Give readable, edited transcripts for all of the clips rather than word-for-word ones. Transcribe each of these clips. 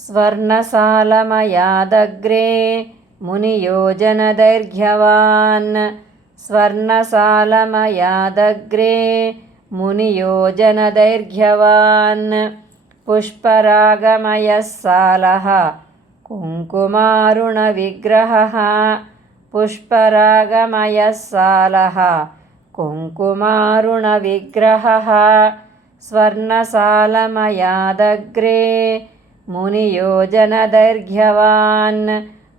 स्वर्णसालमयादग्रे मुनियोजनदैर्घ्यवान् स्वर्णसालमयादग्रे मुनियोजनदैर्घ्यवान् पुष्परागमयः सालः कुङ्कुमारुणविग्रहः पुष्परागमयः सालः कुङ्कुमारुणविग्रहः स्वर्णसालमयादग्रे मुनियोजनदैर्घ्यवान्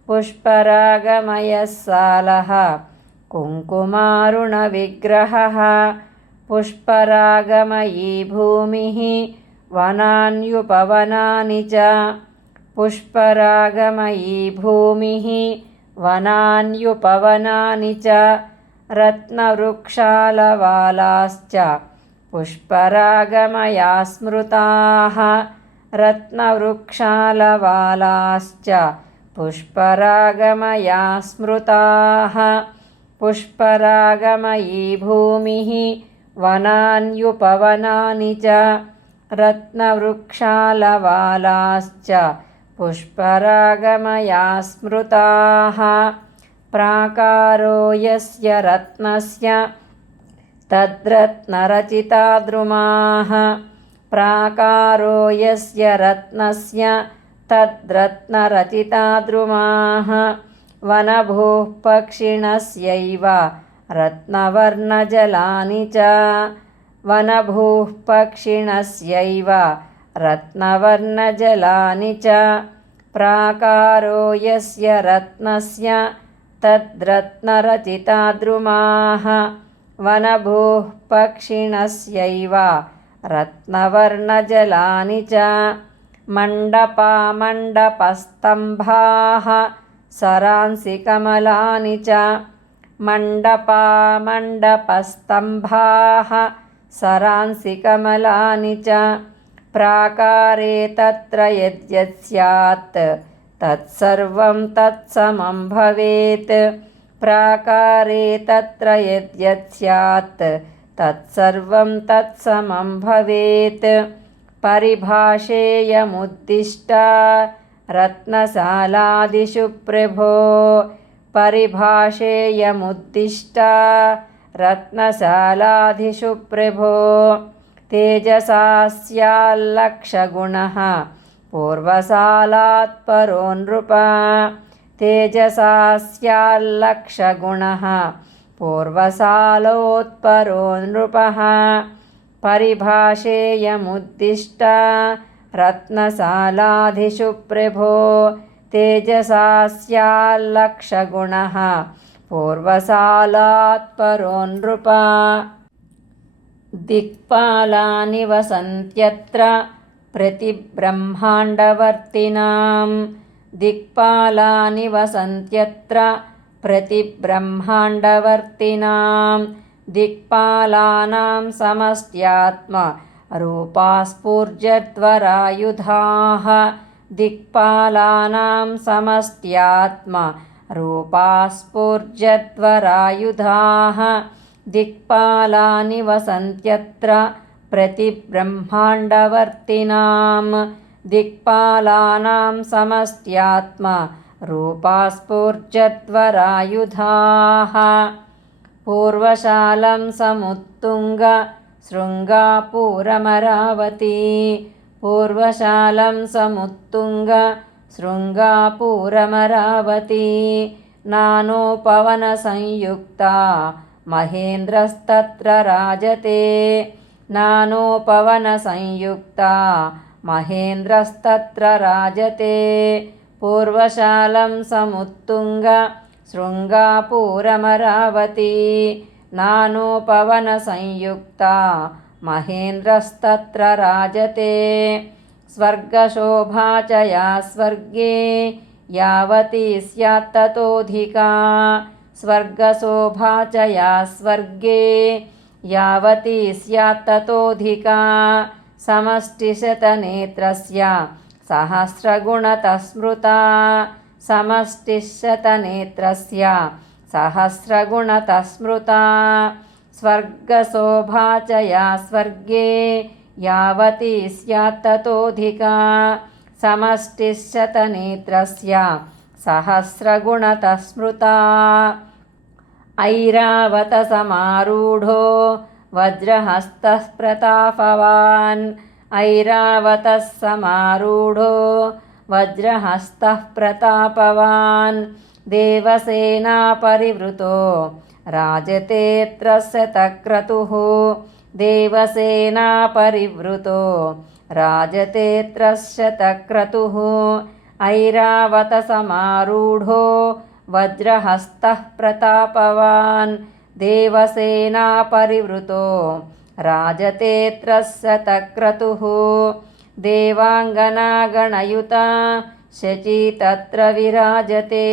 पुष्परागमयः सालः कुङ्कुमारुणविग्रहः पुष्परागमयी भूमिः वनान्युपवनानि च पुष्परागमयी भूमिः वनान्युपवनानि च रत्नवृक्षालवालाश्च पुष्परागमया स्मृताः रत्नवृक्षालवालाश्च पुष्परागमया स्मृताः पुष्परागमयी भूमिः वनान्युपवनानि च रत्नवृक्षालवालाश्च पुष्परागमया स्मृताः प्राकारो यस्य रत्नस्य तद्रत्नरचिता द्रुमाः प्राकारो यस्य रत्नस्य तद्रत्नरचिता द्रुमाः वनभूः पक्षिणस्यैव रत्नवर्णजलानि च वनभूः पक्षिणस्यैव रत्नवर्णजलानि च प्राकारो यस्य रत्नस्य तद्रत्नरचिता द्रुमाः वनभूः पक्षिणस्यैव रत्नवर्णजलानि च मण्डपामण्डपस्तम्भाः सरांसि कमलानि च मण्डपामण्डपस्तम्भाः सरांसि कमलानि च प्राकारे तत्र यद्यत् स्यात् तत्सर्वं तत्समं भवेत् प्राकारे तत्र यद्यत् स्यात् तत्सर्वं तत्समं भवेत् परिभाषेयमुद्दिष्टा रत्नसालादिषु प्रभो परिभाषेयमुद्दिष्टा रत्नसालादिषु प्रभो तेजसा स्याल्लक्षगुणः पूर्वसालात् परो नृप तेजसा स्याल्लक्षगुणः पूर्वसालोत्परो नृपः परिभाषेयमुद्दिष्टा रत्नसालादिषु प्रभो तेजसा स्याल्लक्षगुणः पूर्वसालात् परो नृप दिक्पालानि वसन्त्यत्र प्रतिब्रह्माण्डवर्तिनां दिक्पालानि वसन्त्यत्र प्रतिब्रह्माण्डवर्तिनां दिक्पालानां समष्ट्यात्मा रूपास्फूर्जत्वरायुधाः दिक्पालानां समष्ट्यात्मा रूपास्फूर्जत्वरायुधाः दिक्पालानि वसन्त्यत्र प्रतिब्रह्माण्डवर्तिनां दिक्पालानां समष्ट्यात्मा रूपास्फूर्जत्वरायुधाः पूर्वशालं समुत्तुङ्ग शृङ्गापुरमरावती पूर्वशालं समुत्तुङ्ग शृङ्गापुरमरावती नानोपवनसंयुक्ता महेन्द्रस्तत्र राजते नानोपवनसंयुक्ता महेन्द्रस्तत्र राजते पूर्वशालं समुत्तुङ्ग शृङ्गापुरमरावती नानोपवनसंयुक्ता महेन्द्रस्तत्र राजते स्वर्गशोभा च या स्वर्गे यावती स्यात् ततोऽधिका स्वर्गशोभा च या स्वर्गे यावती स्यात् ततोऽधिका समष्टिशतनेत्रस्य सहस्रगुणतः स्मृता समष्टिशतनेत्रस्य सहस्रगुणतः स्मृता स्वर्गशोभा च या स्वर्गे यावती स्यात् ततोऽधिका समष्टिशतनेत्रस्य सहस्रगुणतः स्मृता ऐरावतसमारूढो वज्रहस्तः प्रतापवान् ऐरावतः समारूढो वज्रहस्तः प्रतापवान् देवसेनापरिवृतो राजतेऽत्र शतक्रतुः देवसेनापरिवृतो राजतेऽत्र शतक्रतुः ऐरावतसमारूढो वज्रहस्तः प्रतापवान् देवसेनापरिवृतो राजतेऽत्र शतक्रतुः देवाङ्गनागणयुता शची तत्र विराजते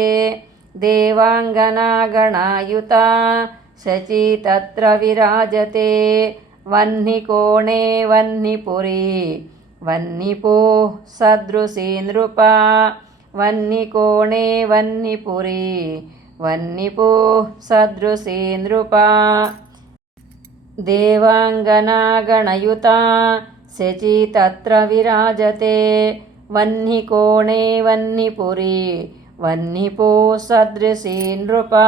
देवाङ्गनागणायुता शची तत्र विराजते वह्निकोणे वह्निपुरी वह्निपूः सदृशी नृपा वह्निकोणे वह्निपुरी वह्निपूः सदृशी नृपा देवाङ्गनागणयुता शची तत्र विराजते वह्निकोणे वह्निपुरी वह्निपूः सदृशी नृपा।